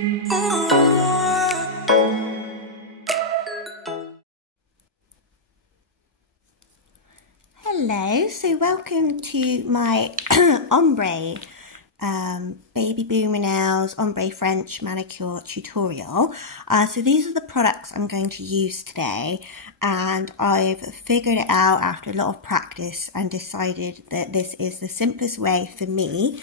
Hello, so welcome to my ombre baby boomer nails ombre French manicure tutorial. So these are the products I'm going to use today, and I've figured it out after a lot of practice and decided that this is the simplest way for me.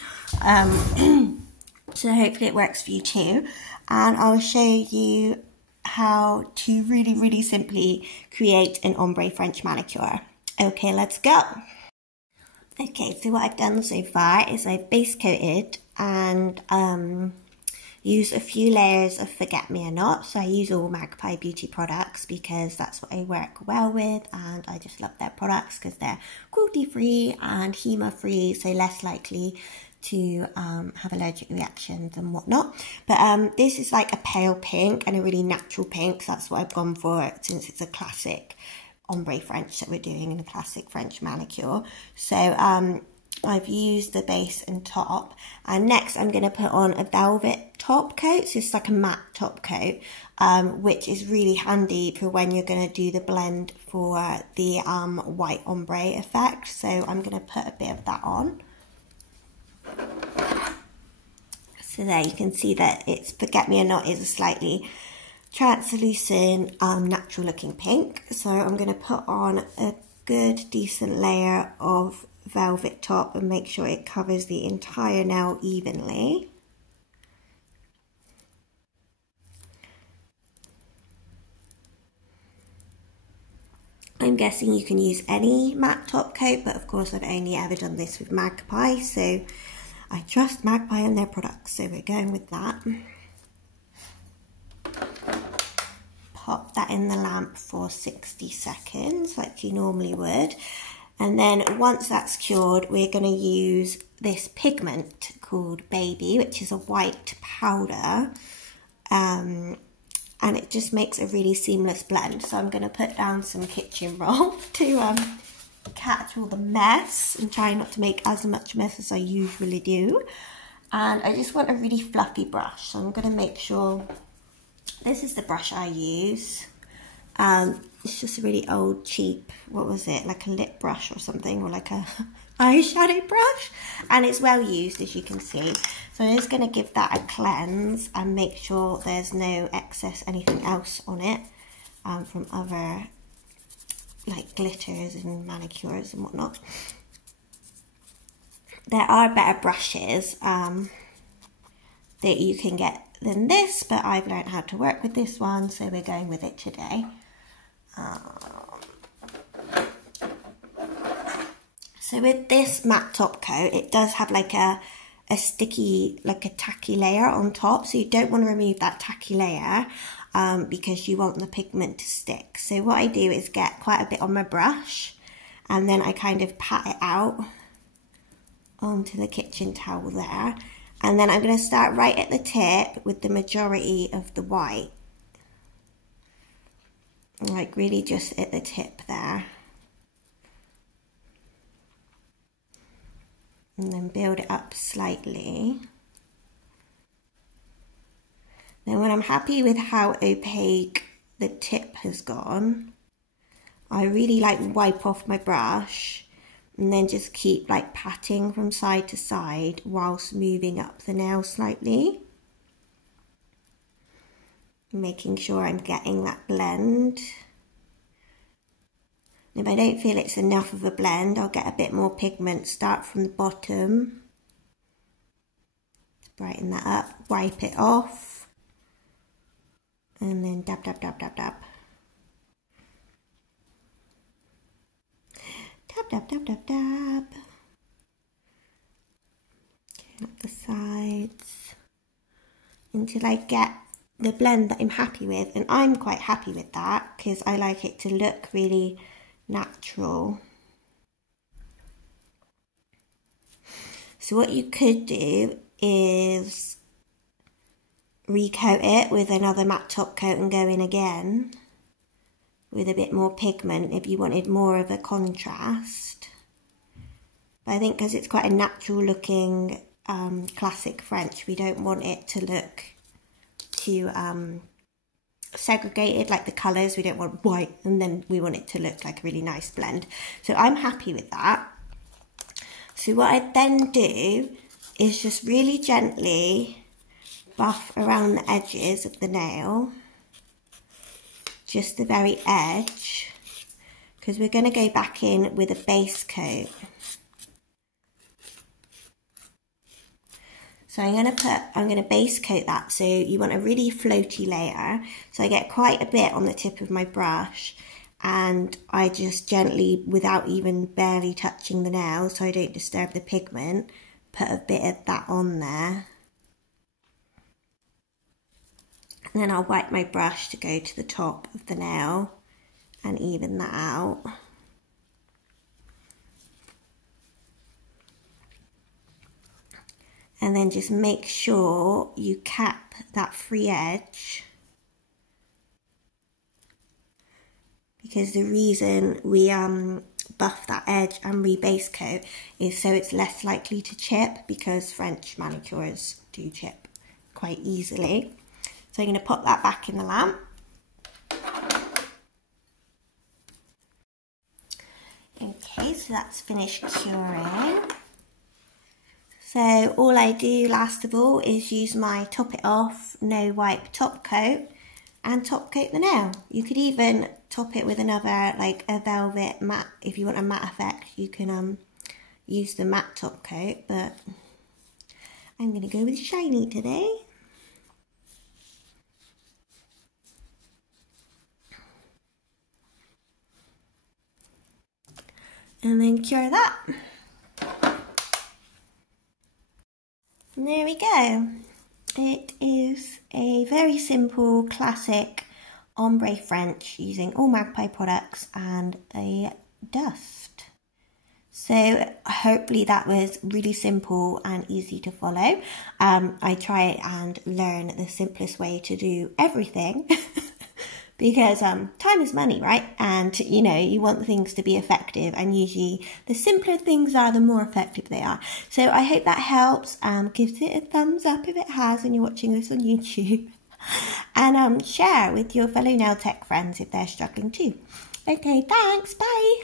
So hopefully it works for you too, and I'll show you how to really simply create an ombre French manicure. Okay, let's go. Okay, so what I've done so far is I've base coated and used a few layers of Forget-Me-Not. So I use all Magpie Beauty products because that's what I work well with, and I just love their products because they're cruelty-free and HEMA-free, so less likely to have allergic reactions and whatnot. But this is like a pale pink and a really natural pink, so that's what I've gone for since it's a classic ombre French that we're doing in a classic French manicure. So I've used the base and top, and next I'm going to put on a velvet top coat. So it's like a matte top coat, which is really handy for when you're going to do the blend for the white ombre effect. So I'm going to put a bit of that on. So there you can see that it's Forget-Me-Not is a slightly translucent, natural looking pink. So I'm going to put on a good decent layer of velvet top and make sure it covers the entire nail evenly. I'm guessing you can use any matte top coat, but of course I've only ever done this with Magpie, so I trust Magpie and their products, so we're going with that. Pop that in the lamp for 60 seconds like you normally would, and then once that's cured we're going to use this pigment called Baby, which is a white powder, and it just makes a really seamless blend. So I'm going to put down some kitchen roll to catch all the mess and try not to make as much mess as I usually do. And I just want a really fluffy brush, so I'm going to make sure this is the brush I use. It's just a really old, cheap, what was it, like a lip brush or something, or like a eyeshadow brush, and it's well used, as you can see. So I'm just going to give that a cleanse and make sure there's no excess anything else on it from other like glitters and manicures and whatnot. There are better brushes that you can get than this, but I've learned how to work with this one, so we're going with it today. So with this matte top coat, it does have like a sticky, like a tacky layer on top, so you don't want to remove that tacky layer because you want the pigment to stick. So what I do is get quite a bit on my brush, and then I kind of pat it out onto the kitchen towel there. And then I'm going to start right at the tip with the majority of the white. Like really just at the tip there. And then build it up slightly. Then when I'm happy with how opaque the tip has gone, I really like wipe off my brush and then just keep like patting from side to side whilst moving up the nail slightly. Making sure I'm getting that blend. If I don't feel it's enough of a blend, I'll get a bit more pigment, start from the bottom. To brighten that up, wipe it off. And then dab, dab, dab, dab, dab. Dab, dab, dab, dab, dab. Going up the sides until I get the blend that I'm happy with, and I'm quite happy with that because I like it to look really natural. So what you could do is recoat it with another matte top coat and go in again with a bit more pigment if you wanted more of a contrast. But I think because it's quite a natural looking classic French, we don't want it to look too segregated, like the colours. We don't want white and then we want it to look like a really nice blend. So I'm happy with that. So what I then do is just really gently buff around the edges of the nail, just the very edge, because we're going to go back in with a base coat. So I'm going to base coat that. So you want a really floaty layer. So I get quite a bit on the tip of my brush, and I just gently, without even barely touching the nail so I don't disturb the pigment, put a bit of that on there. And then I'll wipe my brush to go to the top of the nail and even that out. And then just make sure you cap that free edge, because the reason we buff that edge and rebase coat is so it's less likely to chip, because French manicures do chip quite easily. So I'm going to pop that back in the lamp. Okay, so that's finished curing. So all I do last of all is use my top it off, no wipe top coat and top coat the nail. You could even top it with another, like a velvet matte. If you want a matte effect, you can use the matte top coat, but I'm going to go with shiny today. And then cure that. And there we go. It is a very simple, classic ombre French using all Magpie products and a dust. So hopefully that was really simple and easy to follow. I try and learn the simplest way to do everything. Because time is money, right? And, you know, you want things to be effective, and usually the simpler things are, the more effective they are. So I hope that helps. Give it a thumbs up if it has and you're watching this on YouTube. And share with your fellow nail tech friends if they're struggling too. Okay, thanks. Bye.